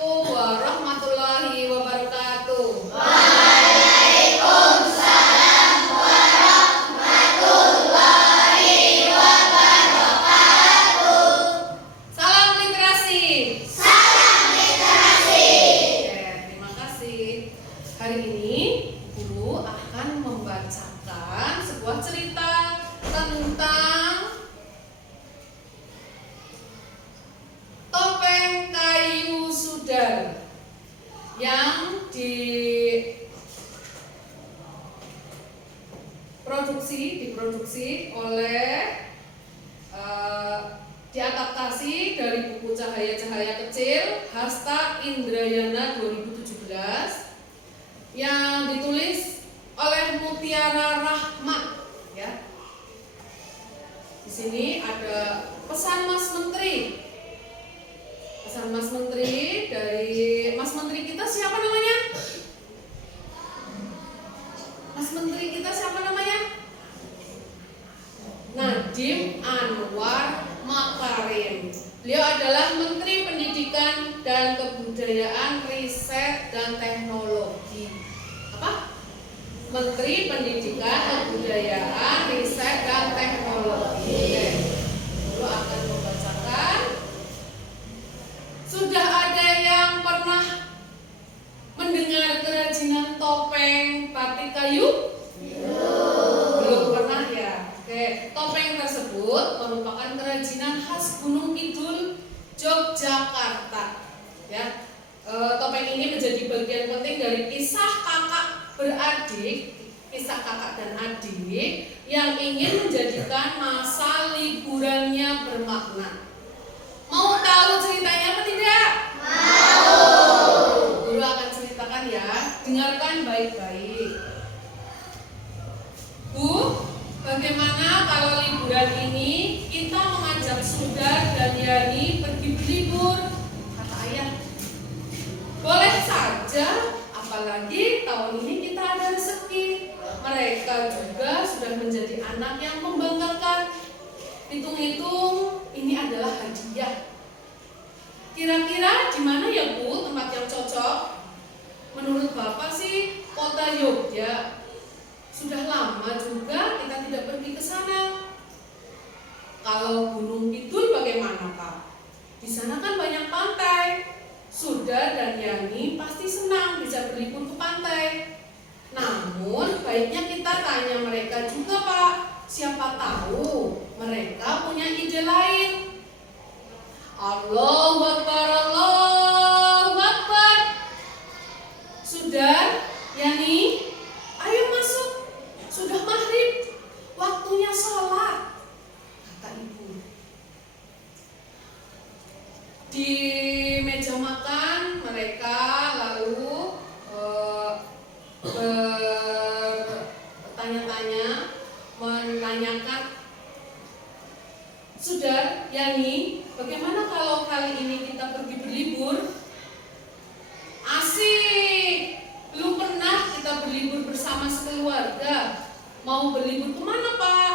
Warahmatullahi wabarakatuh. Waalaikumsalam warahmatullahi wabarakatuh. Salam literasi. Salam literasi. Terima kasih. Hari ini Guru akan membacakan sebuah cerita tentang topeng kayu sudar yang diproduksi oleh diadaptasi dari buku Cahaya-Cahaya Kecil Hasta Indrayana 2017 yang ditulis oleh Mutiara Rahmat, ya. Di sini ada pesan Mas Menteri. Pesan Mas Menteri dari Mas Menteri kita siapa namanya? Mas Menteri kita siapa namanya? Nadiem Anwar Makarim. Beliau adalah Menteri Pendidikan dan Kebudayaan, Riset dan Teknologi. Apa? Menteri Pendidikan, Kebudayaan, Riset dan Teknologi. Lalu akan membacakan. Sudah ada yang pernah mendengar kerajinan topeng batik kayu? Belum pernah ya. Oke, topeng tersebut merupakan kerajinan khas Gunung Kidul, Yogyakarta. Ya, topeng ini menjadi bagian penting dari kisah kakak beradik, kisah kakak dan adik yang ingin menjadikan masa liburannya bermakna. Mau tahu ceritanya apa tidak? Mau. Guru akan ceritakan ya. Dengarkan baik-baik. Bu, bagaimana kalau liburan ini kita mengajak Sudar dan Yani pergi berlibur? Kata ayah. Boleh saja, apalagi tahun ini kita ada rezeki. Mereka juga sudah menjadi anak yang membanggakan. Hitung-hitung ini adalah hadiah. Kira-kira di mana ya Bu tempat yang cocok? Menurut Bapak sih kota Yogyakarta. Sudah lama juga kita tidak pergi ke sana. Kalau Gunung Kidul bagaimana Pak? Di sana kan banyak pantai. Sudar dan Yani pasti senang bisa berlibur ke pantai. Namun baiknya kita tanya mereka juga Pak. Siapa tahu mereka punya ide lain. Allahu Akbar, Allahu Akbar. Sudar, Yani, ayo masuk. Sudah maghrib, waktunya sholat, kata ibu. Di meja makan mereka lalu bertanya-tanya, menanyakan, Sudar, Yani, bagaimana kalau kali ini kita pergi berlibur? Asik, belum pernah kita berlibur bersama sekeluarga. Mau berlibur kemana Pak?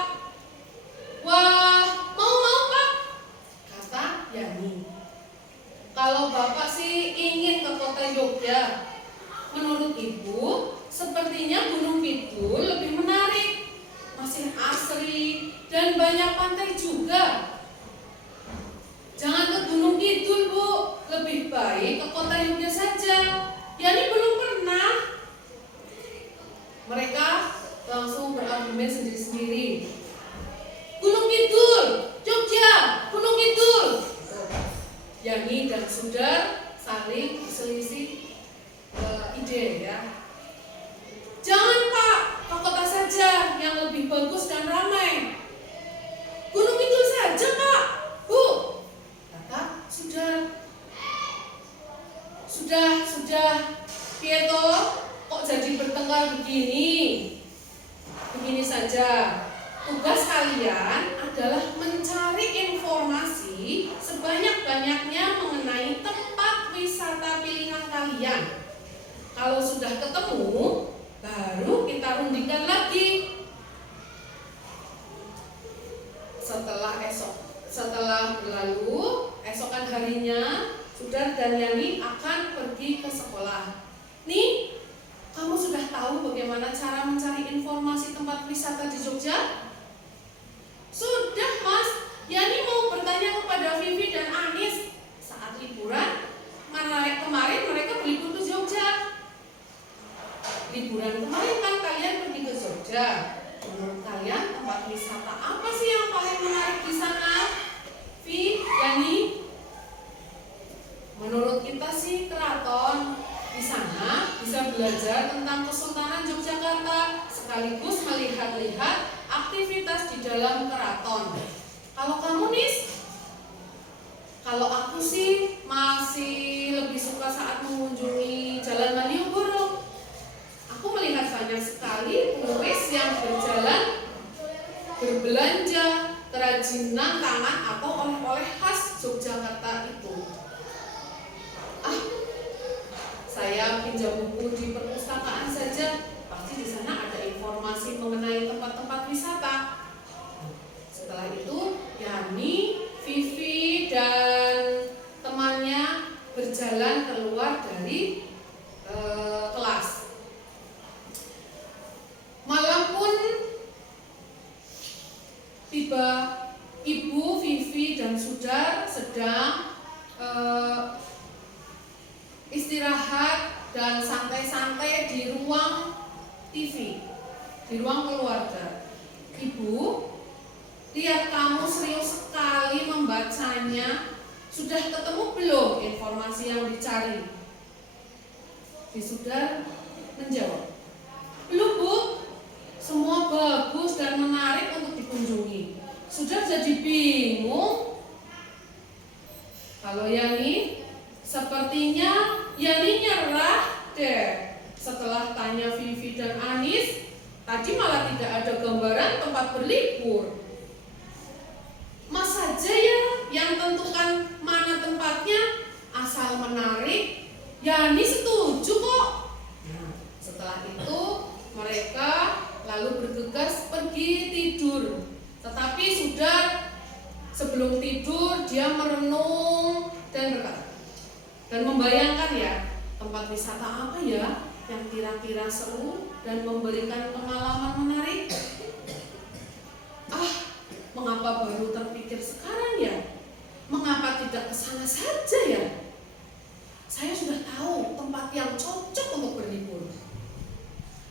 Wah, mau Pak, kata Yani. Kalau Bapak sih ingin ke kota Yogyakarta. Menurut Ibu, sepertinya Gunung Kidul lebih menarik. Masih asri dan banyak pantai juga. Jangan ke Gunung Kidul Bu, lebih baik ke kota Yogyakarta saja. Yani belum pernah. Mereka langsung berargumen sendiri-sendiri. Gunung Kidul, Jogja, Gunung Kidul. Yani dan Sudar saling berselisih ide ya. Jangan Pak, ke kota saja yang lebih bagus dan ramai. Gunung Kidul saja Pak, Bu, kata Sudar. Sudah, Pieto, kok jadi bertengkar begini? Begini saja, tugas kalian adalah mencari informasi sebanyak-banyaknya mengenai tempat wisata pilihan kalian. Kalau sudah ketemu, baru kita rundingkan lagi. Setelah berlalu, esokan harinya Sudar dan Yani Yani akan pergi ke sekolah. Nih, kamu sudah tahu bagaimana cara mencari informasi tempat wisata di Jogja? Sudah, Mas. Yani mau bertanya kepada Vivi dan Anis saat liburan. Kemarin mereka berlibur ke Jogja. Liburan kemarin kan kalian pergi ke Jogja. Menurut kalian tempat wisata apa sih yang paling menarik di sana? Vi, Yani? Menurut kita sih keraton. Di sana bisa belajar tentang Kesultanan Yogyakarta sekaligus melihat-lihat aktivitas di dalam keraton. Kalau kamu, Nis? Kalau aku sih masih lebih suka saat mengunjungi Jalan Malioboro. Aku melihat banyak sekali turis yang berjalan, berbelanja kerajinan tangan atau oleh-oleh khas Yogyakarta itu. Saya pinjam buku di perpustakaan saja, pasti di sana ada informasi mengenai tempat-tempat wisata. Setelah itu, Yani, Vivi, dan temannya berjalan keluar dari kelas. Malam pun tiba, Ibu, Vivi, dan Sudar sedang istirahat dan santai-santai di ruang TV, di ruang keluarga. Ibu, lihat kamu serius sekali membacanya. Sudah ketemu belum informasi yang dicari? Sudar menjawab, belum, Bu. Semua bagus dan menarik untuk dikunjungi. Sudah jadi bingung. Kalau Yani, sepertinya Yani nyerah deh. Setelah tanya Vivi dan Anis, tadi malah tidak ada gambaran tempat berlibur. Mas saja ya yang tentukan mana tempatnya, asal menarik. Yani setuju kok. Nah, setelah itu mereka lalu bergegas pergi tidur. Tetapi sudah sebelum tidur dia merenung dan berkata, dan membayangkan ya, tempat wisata apa ya yang kira-kira seru dan memberikan pengalaman menarik. Mengapa baru terpikir sekarang ya? Mengapa tidak ke sana saja ya? Saya sudah tahu tempat yang cocok untuk berlibur.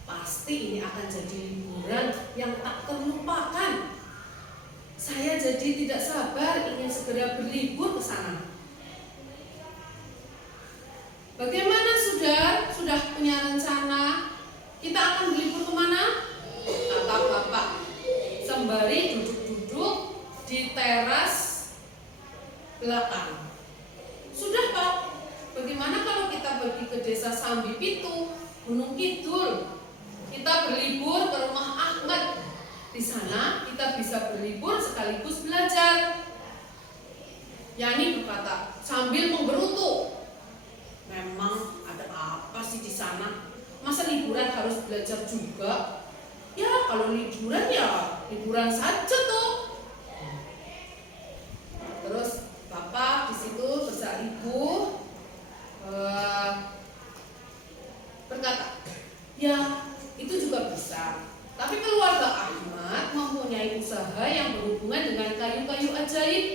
Pasti ini akan jadi liburan yang tak terlupakan. Saya jadi tidak sabar ingin segera berlibur ke sana. Bagaimana sudah punya rencana? Kita akan berlibur kemana? Kata Bapak sembari duduk-duduk di teras belakang. Sudah, Pak. Bagaimana kalau kita pergi ke desa Sambi Pitu, Gunung Kidul? Kita berlibur ke rumah Ahmad. Di sana kita bisa berlibur sekaligus belajar. Yani berkata sambil menggerutu. Memang ada apa sih di sana? Masa liburan harus belajar juga? Ya kalau liburan ya liburan saja tuh. Terus Bapak di situ bersama Ibu berkata, ya itu juga bisa. Tapi keluarga Ahmad mempunyai usaha yang berhubungan dengan kayu-kayu ajaib.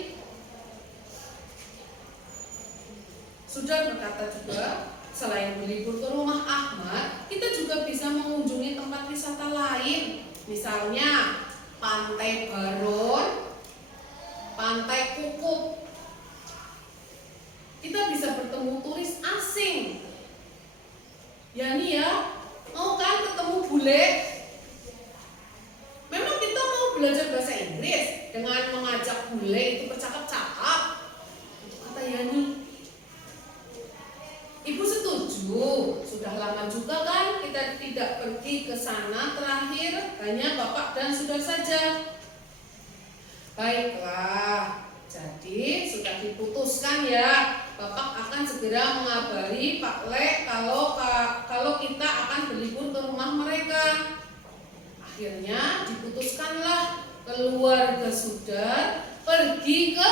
Sudah berkata juga, selain berlibur ke rumah Ahmad, kita juga bisa mengunjungi tempat wisata lain. Misalnya Pantai Baron, Pantai Kukup. Kita bisa bertemu turis asing. Ya nih ya, mau kan ketemu bule? Memang kita mau belajar bahasa Inggris dengan mengajak bule itu bercakap-cakap. Kata Yani. Ibu setuju, sudah lama juga kan kita tidak pergi ke sana, terakhir hanya Bapak dan Sudar saja. Baiklah, jadi sudah diputuskan ya, Bapak akan segera mengabari Pak Lek kalau kita akan berlibur ke rumah mereka. Akhirnya diputuskanlah keluarga Sudar pergi ke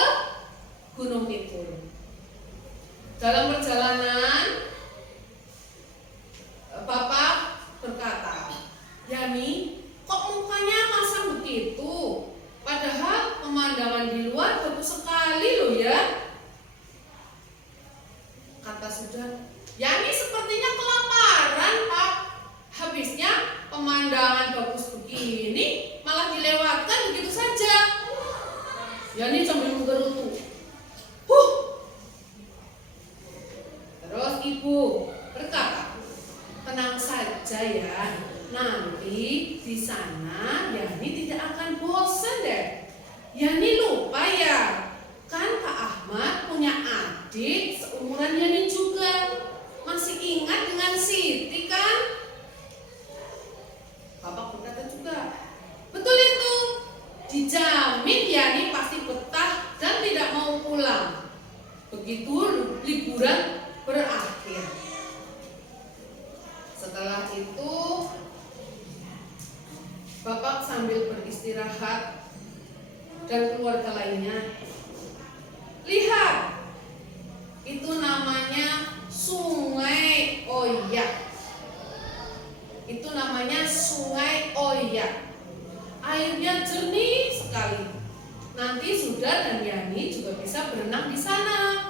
Gunung Kidul. Dalam perjalanan, Bapak berkata, Yani, kok mukanya masam begitu? Padahal pemandangan di luar bagus sekali loh ya. Kata Sudar, Yani sepertinya kelaparan, Pak. Habisnya pemandangan bagus begini malah dilewatkan begitu saja. Yani sambil menggerutu. Terus ibu berkata, tenang saja ya, nanti di sana Yani tidak akan bosan deh. Yani lupa ya, kan Kak Ahmad punya adik seumuran Yani juga. Masih ingat dengan Siti kan? Bapak berkata juga, betul itu. Dijamin Yani pasti betah dan tidak mau pulang. Begitu liburan berakhir. Setelah itu Bapak sambil beristirahat dan keluarga lainnya, lihat, itu namanya Sungai Oyak. Itu namanya Sungai Oyak. Airnya jernih sekali. Nanti Sudar dan Yani juga bisa berenang di sana.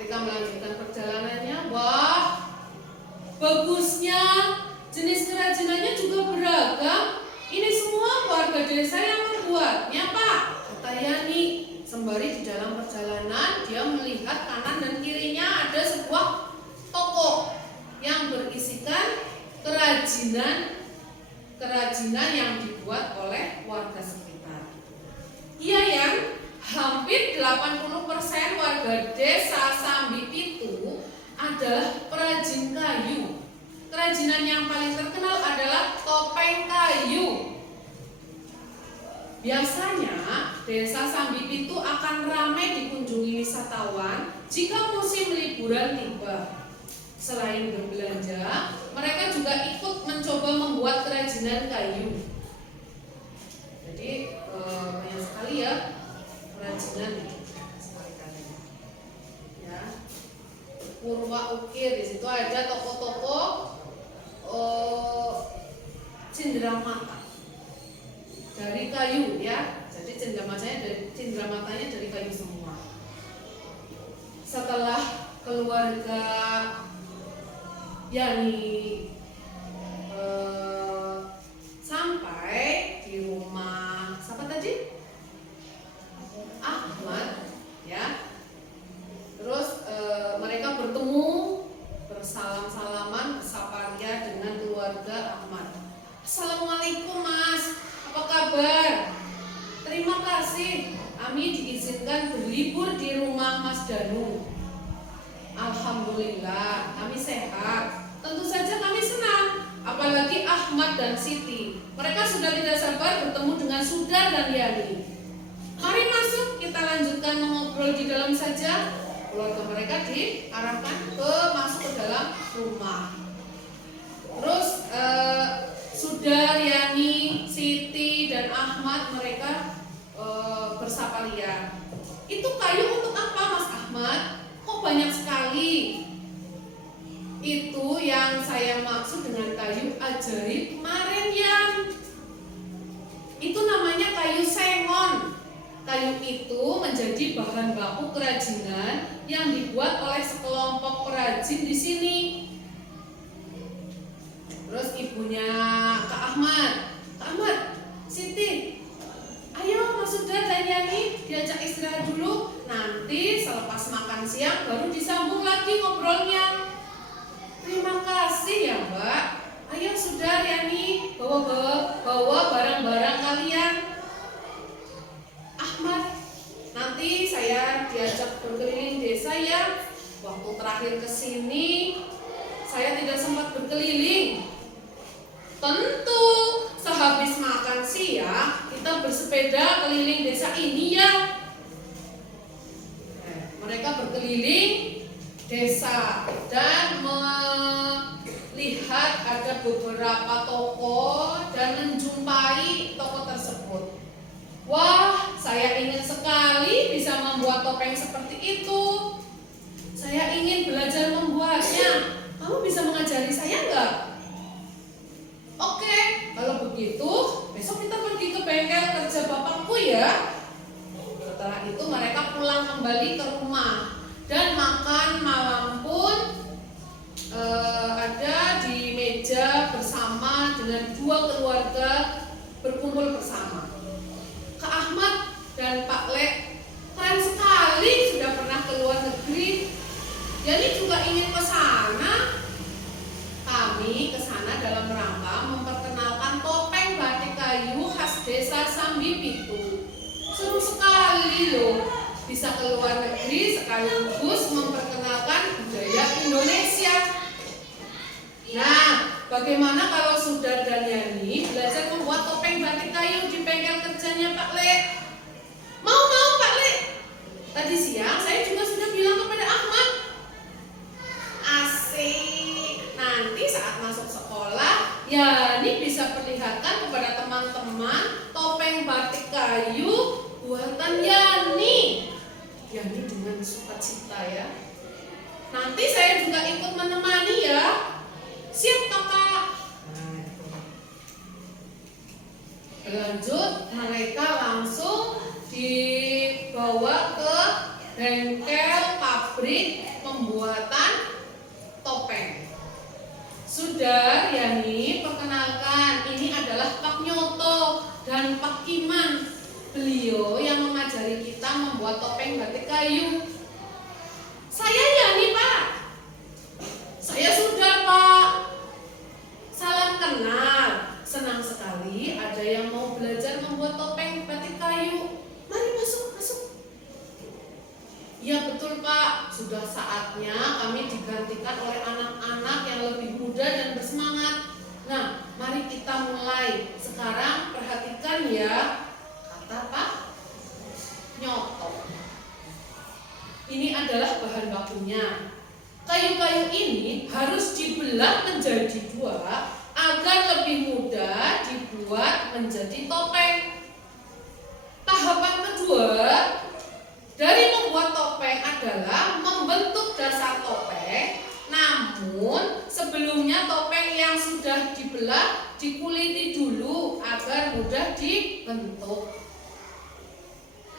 Ketika melanjutkan perjalanannya, wah, bagusnya, jenis kerajinannya juga beragam. Ini semua warga desa yang membuatnya, Pak, kata Yani. Sembari di dalam perjalanan, dia melihat kanan dan kirinya ada sebuah toko yang berisikan kerajinan yang dibuat oleh warga sekitar. Iya yang hampir 80% warga desa Sambi itu adalah perajin kayu. Kerajinan yang paling terkenal adalah topeng kayu. Biasanya desa Sambi itu akan ramai dikunjungi wisatawan jika musim liburan tiba. Selain berbelanja, mereka juga ikut mencoba membuat kerajinan kayu. Jadi banyak sekali ya kerajinan sekali-kali. Ya. Purwa Ukir, di situ ada toko-toko cenderamata dari kayu ya. Jadi cenderamata-nya dari kayu semua. Setelah keluarga Yani sampai di rumah siapa tadi? Ahmad ya. Terus mereka bertemu, bersalam-salaman, bersaparia dengan keluarga Ahmad. Assalamualaikum Mas, apa kabar? Terima kasih, kami diizinkan berlibur di rumah Mas Danu. Alhamdulillah, kami sehat. Tentu saja kami senang, apalagi Ahmad dan Siti. Mereka sudah tidak sabar bertemu dengan Sudar dan Yani. Mari masuk, kita lanjutkan mengobrol di dalam saja. Keluarga mereka diarahkan masuk ke dalam rumah. Terus Sudar, Yani, Siti, dan Ahmad mereka bersaparia. Itu kayu untuk apa Mas Ahmad? Kok banyak sekali? Itu yang saya maksud dengan kayu ajaib kemarin yang itu namanya kayu sengon. Kayu itu menjadi bahan baku kerajinan yang dibuat oleh sekelompok perajin di sini. Terus ibunya Kak Ahmad, Siti, ayo Mas Sudar dan Yani diajak istirahat dulu. Nanti selepas makan siang baru disambung lagi ngobrolnya. Terima kasih ya Mbak. Ayo Sudar, Yani, bawa barang-barang kalian. Ahmad, nanti saya diajak berkeliling desa ya. Waktu terakhir ke sini saya tidak sempat berkeliling. Tentu sehabis makan siang kita bersepeda keliling desa ini ya. Mereka berkeliling desa dan melihat ada beberapa toko dan menjumpai toko tersebut. Wah, saya ingin sekali bisa membuat topeng seperti itu. Saya ingin belajar membuatnya. Kamu bisa mengajari saya nggak? Oke, kalau begitu besok kita pergi ke bengkel kerja bapakku ya. Setelah itu mereka pulang kembali ke rumah dan makan malam pun ada di meja bersama dengan dua keluarga berkumpul bersama. Kak Ahmad dan Pak Lek keren sekali sudah pernah ke luar negeri. Yani juga ingin ke sana. Kami ke sana dalam rangka memperkenalkan topeng batik kayu khas desa Sambipitu. Seru sekali loh, bisa ke luar negeri sekaligus memperkenalkan budaya Indonesia. Nah, bagaimana kalau Sudar dan Yani belajar membuat topeng batik kayu di bengkel kerjanya Pak Le? Mau Pak Le? Tadi siang saya juga sudah bilang kepada Ahmad. Asik. Nanti saat masuk sekolah, Yani bisa perlihatkan kepada teman-teman topeng batik kayu buatan Yani. Yani dengan sukacita ya. Nanti saya juga ikut menemani ya. Siap kakak. Lanjut, mereka langsung dibawa ke bengkel pabrik pembuatan topeng. Sudah, Yani, perkenalkan, ini adalah Pak Nyoto dan Pak Kiman. Beliau yang mengajari kita membuat topeng batik kayu. Saya Yani, Pak. Saya sudah, Pak. Salam kenal. Senang sekali ada yang mau belajar membuat topeng batik kayu. Mari masuk. Ya betul Pak, sudah saatnya kami digantikan oleh anak-anak yang lebih muda dan bersemangat. Nah, mari kita mulai. Sekarang perhatikan ya, kata Pak Nyoto. Ini adalah bahan bakunya. Kayu-kayu ini harus dibelah menjadi dua agar lebih mudah dibuat menjadi topeng. Tahapan kedua dari membuat topeng adalah membentuk dasar topeng. Namun sebelumnya topeng yang sudah dibelah dikuliti dulu agar mudah dibentuk.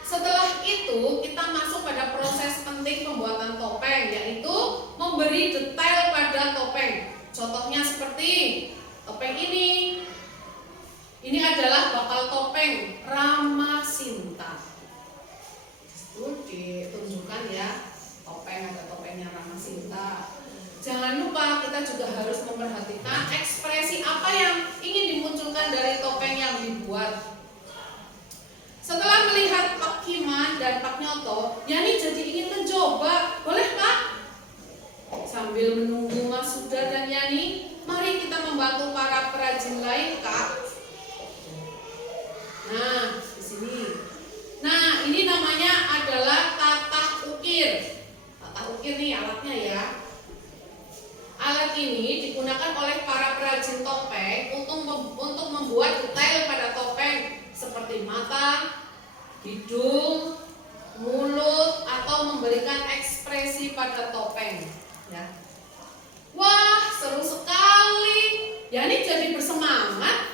Setelah itu kita masuk pada proses penting pembuatan topeng, yaitu memberi detail pada topeng. Contohnya seperti topeng ini. Ini adalah bakal topeng Rama Sinta. Itu ditunjukkan ya, topeng, ada topengnya Rama Sinta. Jangan lupa kita juga harus memperhatikan ekspresi apa yang ingin dimunculkan dari topeng yang dibuat. Setelah melihat Pak Kiman dan Pak Nyoto, Yani jadi ingin mencoba. Boleh Pak? Sambil menunggu Mas Sudar dan Yani, mari kita membantu para perajin lain, Kak. Nah, di sini. Nah, ini namanya adalah tatah ukir. Tatah ukir nih alatnya ya. Alat ini digunakan oleh para perajin topeng untuk membuat detail pada topeng seperti mata, hidung, mulut, atau memberikan ekspresi pada topeng. Ya. Wah, seru sekali. Yani jadi bersemangat.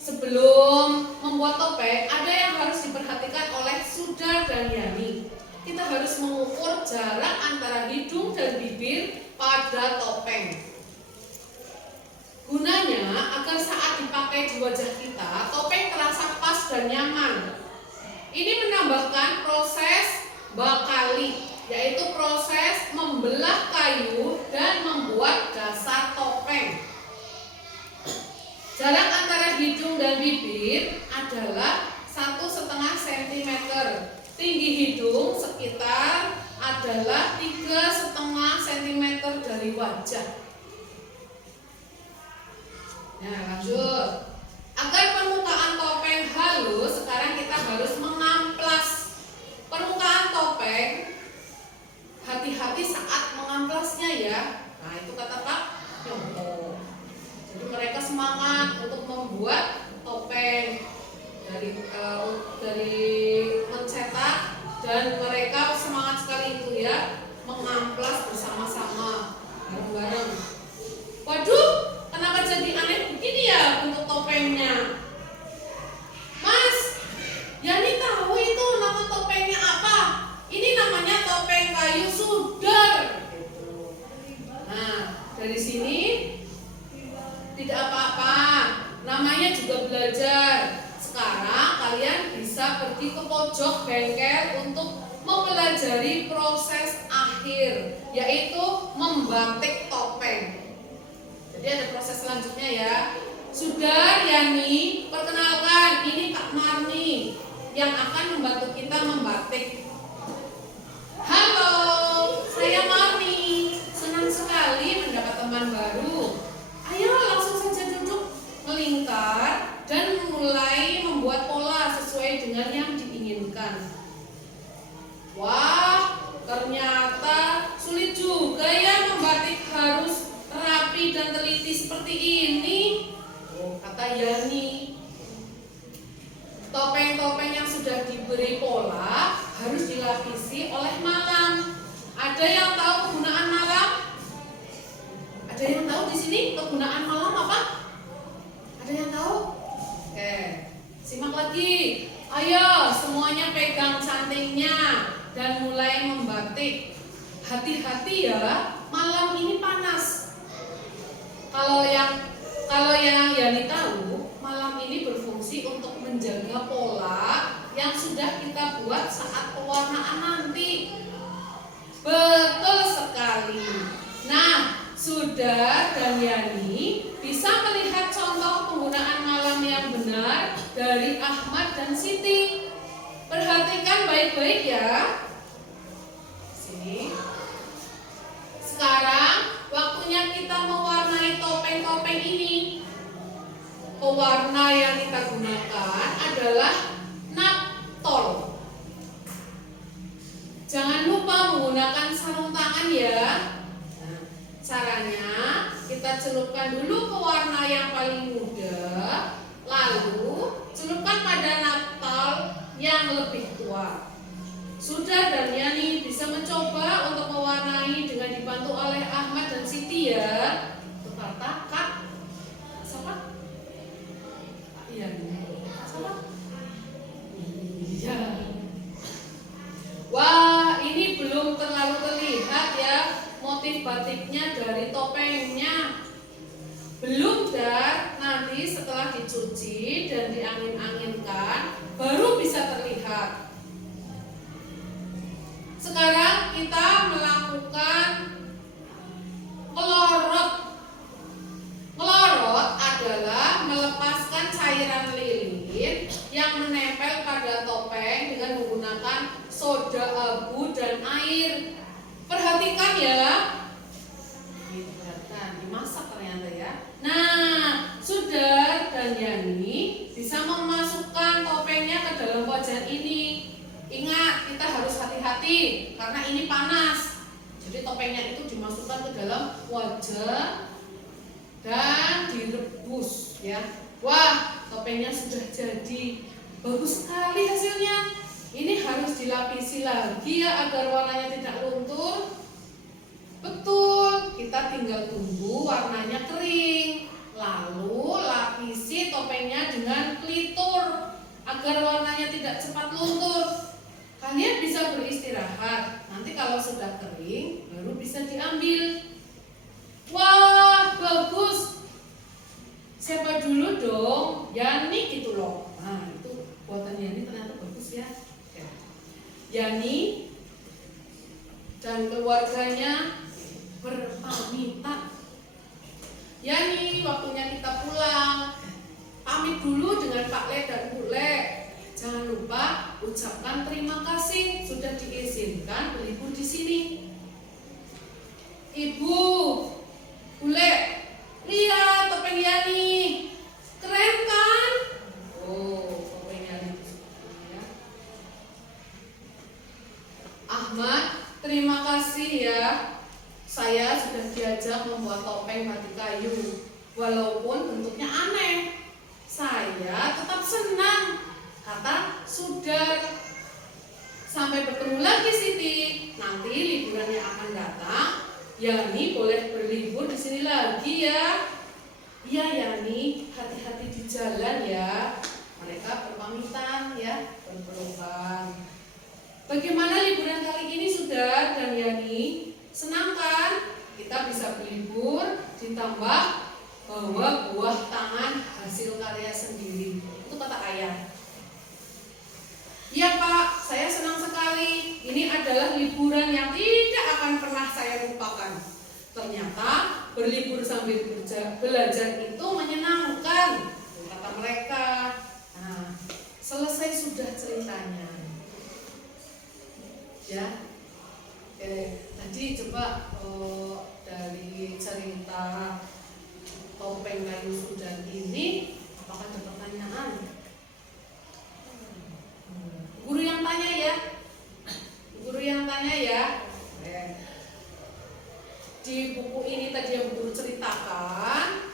Sebelum membuat topeng, ada yang harus diperhatikan oleh Sudar dan Yani. Kita harus mengukur jarak antara hidung dan bibir pada topeng. Gunanya agar saat dipakai di wajah kita, topeng terasa pas dan nyaman. Ini menambahkan proses bakali, yaitu proses membelah kayu dan membuat dasar topeng. Jarak antara hidung dan bibir adalah 1,5 cm. Tinggi hidung sekitar adalah 3,5 cm dari wajah. Nah, lanjut. Agar permukaan topeng halus, sekarang kita harus mengamplas permukaan topeng. Hati-hati saat mengamplasnya ya. Nah, itu kata Pak Nyoto. Jadi mereka semangat untuk membuat topeng dari mencetak dan mereka semangat sekali itu ya, mengamplas bersama-sama bareng-bareng. Waduh, kenapa jadi aneh begini ya bentuk topengnya? Mas, Yani tahu itu nama topengnya apa? Ini namanya topeng kayu sudar. Nah, dari sini tidak apa-apa, namanya juga belajar. Sekarang kalian bisa pergi ke pojok bengkel untuk mempelajari proses akhir, yaitu membatik topeng. Jadi ada proses selanjutnya ya. Sudah, Yani, perkenalkan, ini Kak Marni yang akan membantu kita membatik. Halo, saya Marni. Senang sekali mendapat teman baru. Ayo langsung saja duduk, melingkar, dan mulai membuat pola sesuai dengan yang diinginkan. Wah, ternyata sulit juga ya membatik, harus rapi dan teliti seperti ini, kata Yani. Topeng-topeng yang sudah diberi pola harus dilapisi oleh malam. Ada yang tahu kegunaan malam? Ada yang tahu di sini kegunaan malam apa? Ada yang tahu? Oke, simak lagi. Ayo, semuanya pegang cantingnya dan mulai membatik. Hati-hati ya, malam ini panas. Kalau yang Yani tahu, malam ini berfungsi untuk menjaga pola yang sudah kita buat saat pewarnaan nanti. Betul sekali. Nah, Sudar dan Yani bisa melihat contoh penggunaan malam yang benar dari Ahmad dan Siti. Perhatikan baik-baik ya. Sini. Sekarang waktunya kita mewarnai topeng-topeng ini. Pewarna yang kita gunakan adalah naptol. Jangan lupa menggunakan sarung tangan ya. Nah, caranya kita celupkan dulu ke warna yang paling muda, lalu celupkan pada naptol yang lebih tua. Sudar dan Yani bisa mencoba untuk mewarnai dengan dibantu oleh Ahmad dan Siti ya. Tukar Kak. Siapa? Iya. Siapa? Iya. Wah, ini belum terlalu terlihat ya motif batiknya dari topengnya. Belum Dar, nanti setelah dicuci dan diangin-anginkan baru bisa terlihat. Sekarang kita melakukan melorot. Melorot adalah melepaskan cairan lilin yang menempel pada topeng dengan menggunakan soda abu dan air. Perhatikan ya. Perhatikan, dimasak ternyata ya. Nah, Sudar dan Yani bisa memasukkan topengnya ke dalam wajan ini. Ingat, kita harus hati-hati karena ini panas. Jadi topengnya itu dimasukkan ke dalam wajan dan direbus ya. Wah, topengnya sudah jadi. Bagus sekali hasilnya. Ini harus dilapisi lagi ya agar warnanya tidak luntur. Betul, kita tinggal tunggu warnanya kering. Lalu lapisi topengnya dengan glitter agar warnanya tidak cepat luntur. Kalian bisa beristirahat. Nanti kalau sudah kering baru bisa diambil. Wah, bagus. Siapa dulu dong? Yani gitu loh. Nah, itu buatan Yani ternyata bagus ya. Yani dan keluarganya berpamitan. Yani, waktunya kita pulang. Pamit dulu dengan Pak Le dan Bu Le. Jangan lupa ucapkan terima kasih sudah diizinkan berlibur di sini. Ibu, Bule, lihat topeng Yani, keren kan? Oh, topeng Yani ya. Ahmad, terima kasih ya. Saya sudah diajak membuat topeng batik kayu, walaupun bentuknya aneh. Saya tetap senang, kata Sudar. Sampai bertemu lagi Siti. Nanti liburan yang akan datang, Yani boleh berlibur di sini lagi ya. Iya Yani, hati-hati di jalan ya. Mereka berpamitan ya, berpelukan. Bagaimana liburan kali ini Sudar dan Yani? Senang kan? Kita bisa berlibur, ditambah bawa buah tangan hasil karya sendiri. Itu kata ayah. Iya Pak, saya senang sekali. Ini adalah liburan yang tidak akan pernah saya lupakan. Ternyata berlibur sambil belajar itu menyenangkan, kata mereka. Nah, selesai sudah ceritanya. Ya, oke. Tadi coba dari cerita topeng kayu sudan ini, apakah ada pertanyaan? Guru yang tanya ya. Guru yang tanya ya. Di buku ini tadi yang guru ceritakan,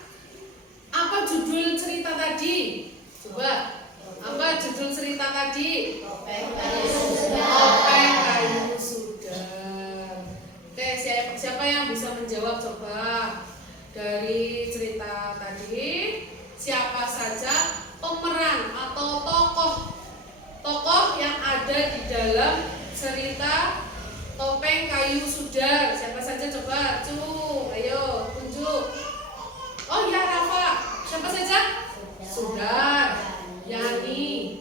apa judul cerita tadi? Coba. Apa judul cerita tadi? Topeng kayu sudan. Topeng kayu sudan. Oke, siapa yang bisa menjawab coba? Dari cerita tadi, siapa saja pemeran atau tokoh yang ada di dalam cerita Topeng Kayu Sudan? Siapa saja coba? Ayo tunjuk. Oh ya Rafa. Siapa saja? Sudan, Yani,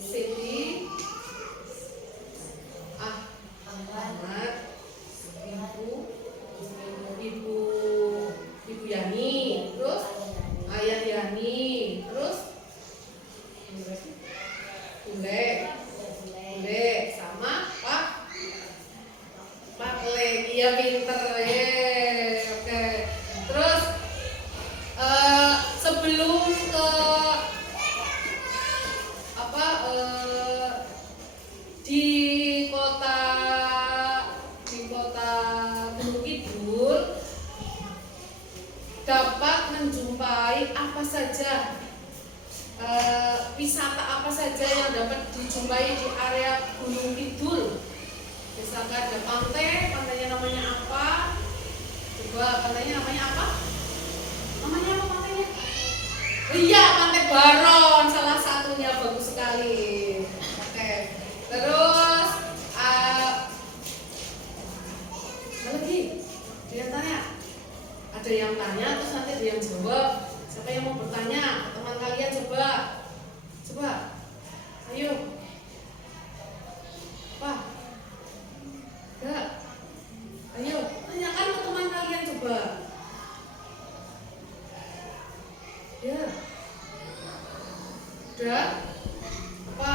Siti, Ahmad, Ibu Yani, terus Ayah Yani, terus Bule, sama Pak Le. Iya pinter oke. Terus sebelum ke di kota Gunung Kidul dapat menjumpai apa saja, wisata apa saja yang dapat dijumpai di area Gunung Kidul. Misalkan ada pantainya namanya apa? Coba pantainya namanya apa? Namanya apa pantainya? Iya, Pantai Baron salah satunya, bagus sekali. Oke. Terus apa lagi? Ada yang tanya? Ada yang tanya terus nanti ada yang jawab. Siapa yang mau bertanya? Teman kalian coba. Ayo. Pak. Enggak. Ayo, tanyakan ke teman kalian coba. Ya. Udah? Apa?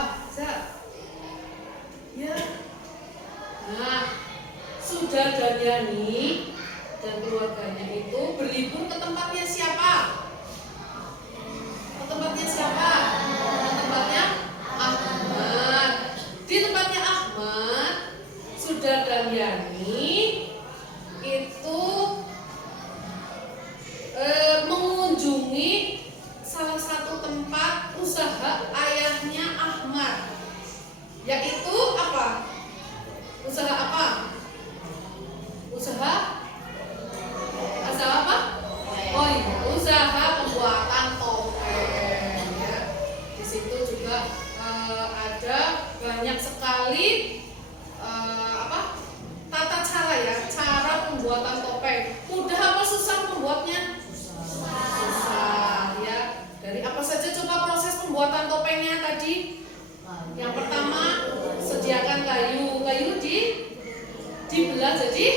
Ya. Nah, Sudah dan Yani dan keluarganya itu berlibur ke tempatnya siapa? Ke tempatnya siapa? Ke tempatnya Ahmad. Di tempatnya Ahmad, Sudah dan Yani itu mengunjungi salah satu tempat usaha ayahnya Ahmad, yaitu apa? Usaha apa? Usaha apa? Oh iya, usaha pembuatan topeng ya. Di situ juga ada banyak sekali tata cara ya, cara pembuatan topeng. Mudah apa susah membuatnya? Susah ya. Dari apa saja coba proses pembuatan topengnya tadi? Yang pertama, sediakan kayu dibelah jadi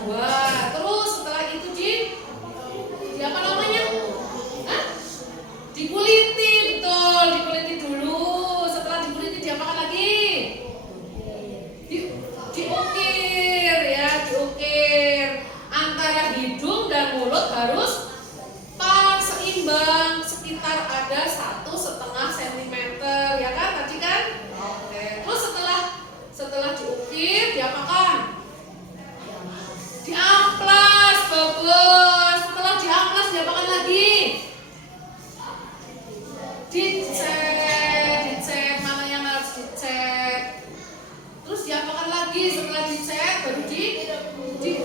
dua. Terus setelah itu di apa namanya? Dikuliti, betul, dikuliti dulu. Setelah dikuliti diapakan lagi? Diukir ya, diukir. Antara hidung dan mulut harus pas seimbang, sekitar ada 1,5 cm ya kan tadi kan? Oke. Terus setelah diukir diapakan? lagi, setelah dicet baru diukir,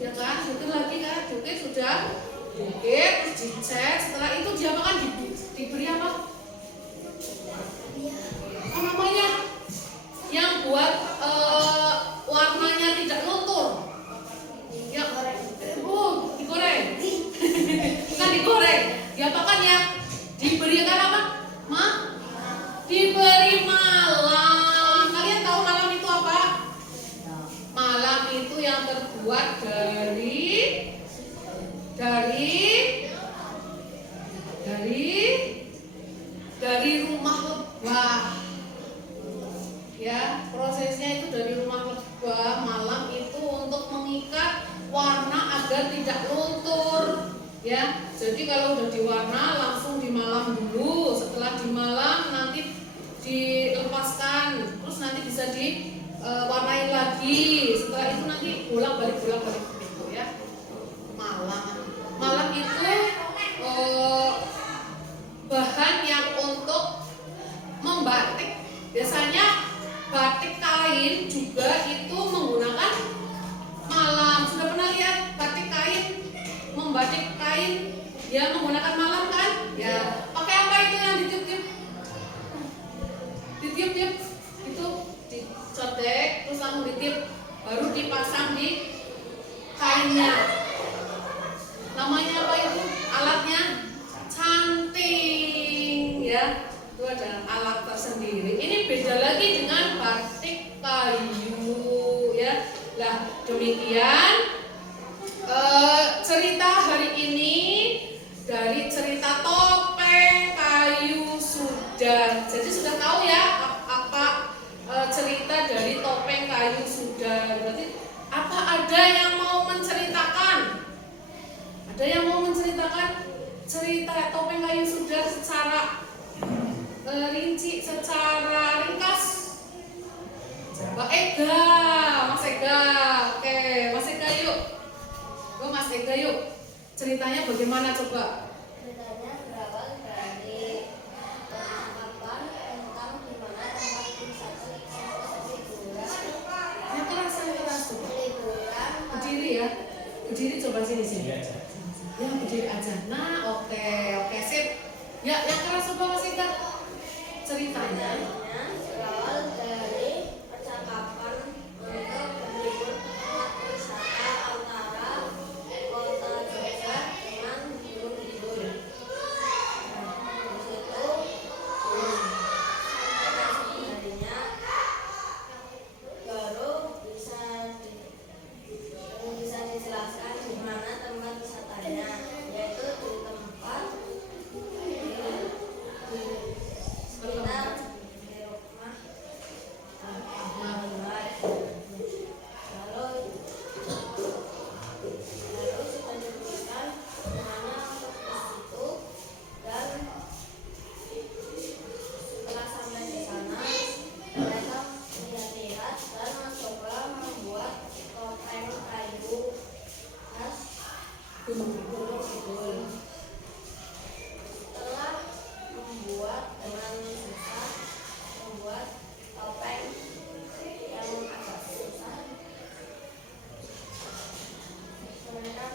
ya kan? Diukir lagi kan, diukir sudah, diukir terus dicet. Setelah itu dia akan diberi apa? Apa namanya? Yang buat warnanya tidak luntur. Ya, digoreng. Bukan digoreng. Diapakan ya? Diberikan apa? Diberi malam. Kalian tahu malam itu apa? Malam itu yang terbuat dari rumah lebah. Ya, prosesnya itu dari rumah lebah. Malam itu untuk mengikat warna agar tidak luntur. Ya, jadi kalau udah diwarna langsung di malam dulu. Setelah di malam nanti dilepaskan, terus nanti bisa diwarnain lagi. Setelah itu nanti bolak-balik gitu ya. Malam itu bahan yang untuk membatik. Biasanya batik kain juga itu menggunakan malam. Sudah pernah lihat batik kain, membatik kain ya menggunakan malam kan? Ya. Pakai apa itu yang ditiup-tiup? Ditiup-tiup itu dicodek terus langsung ditiup, baru dipasang di kainnya. Namanya apa itu? Alatnya canting ya. Itu ada alat tersendiri. Ini beda lagi dengan batik kayu ya. Nah, demikian cerita hari ini dari cerita topeng kayu sudan. Jadi sudah tahu ya apa cerita dari topeng kayu sudan. Berarti apa ada yang mau menceritakan? Ada yang mau menceritakan cerita topeng kayu sudan secara rinci, secara ringkas? Mbak Ega, Mas Ega, oke, Mas Ega yuk. Mas Ega yuk. Ceritanya bagaimana coba? Ceritanya berawal dari percakapan tentang di mana tempat wisata liburan. Yang keras coba. Liburan. Berdiri ya. Berdiri coba sini. Ya berdiri aja. Nah, oke, sip. Ya, yang keras coba Mas Ega. Ceritanya Berawal dari percakapan untuk berlibur ke tempat wisata antara kota Jogja dengan Gunung Kidul. Di situ sebenarnya baru bisa dijelaskan di mana tempat wisatanya, yaitu di tempat sekitar di rumah lalu sudah diberikan mana untuk ke situ, dan setelah sampai di sana mereka lihat-lihat dan mencoba membuat topeng kayu khas Gunung Kidul. Setelah membuat dengan susah, membuat topeng yang agak susah, mereka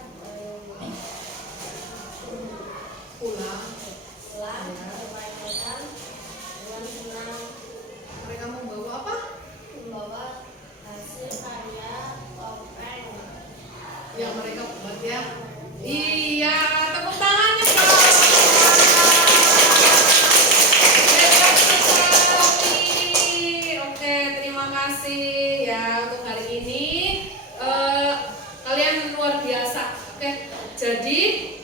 pulang. bermain-main dengan senang, Mereka membawa apa? membawa hasil karya topeng. Yang mereka buat ya. Iya, tepuk tangannya Pak. Hebat sekali. Oke, terima kasih ya untuk hari ini. Kalian luar biasa. Oke, jadi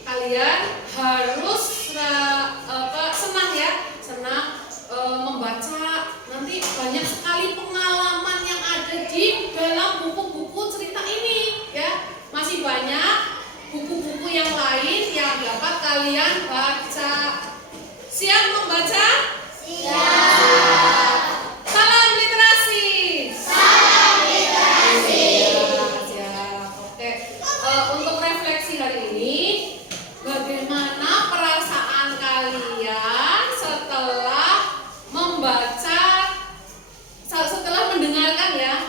kalian harus senang ya, membaca. Nanti banyak sekali pengalaman yang ada di dalam buku-buku cerita ini ya. Masih banyak buku-buku yang lain yang dapat kalian baca. Siap membaca? Siap. Salam literasi. Siap. Oke. Untuk refleksi hari ini, bagaimana perasaan kalian setelah mendengarkan ya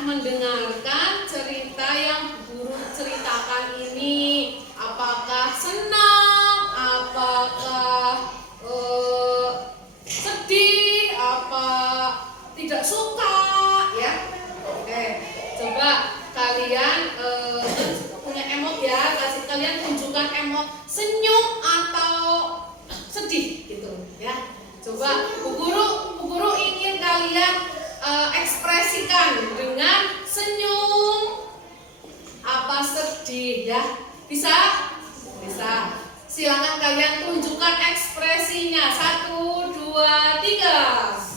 senyum atau sedih gitu ya. Coba Bu Guru ingin kalian ekspresikan dengan senyum apa sedih ya. Bisa? Bisa. Silakan kalian tunjukkan ekspresinya. 1, 2, 3.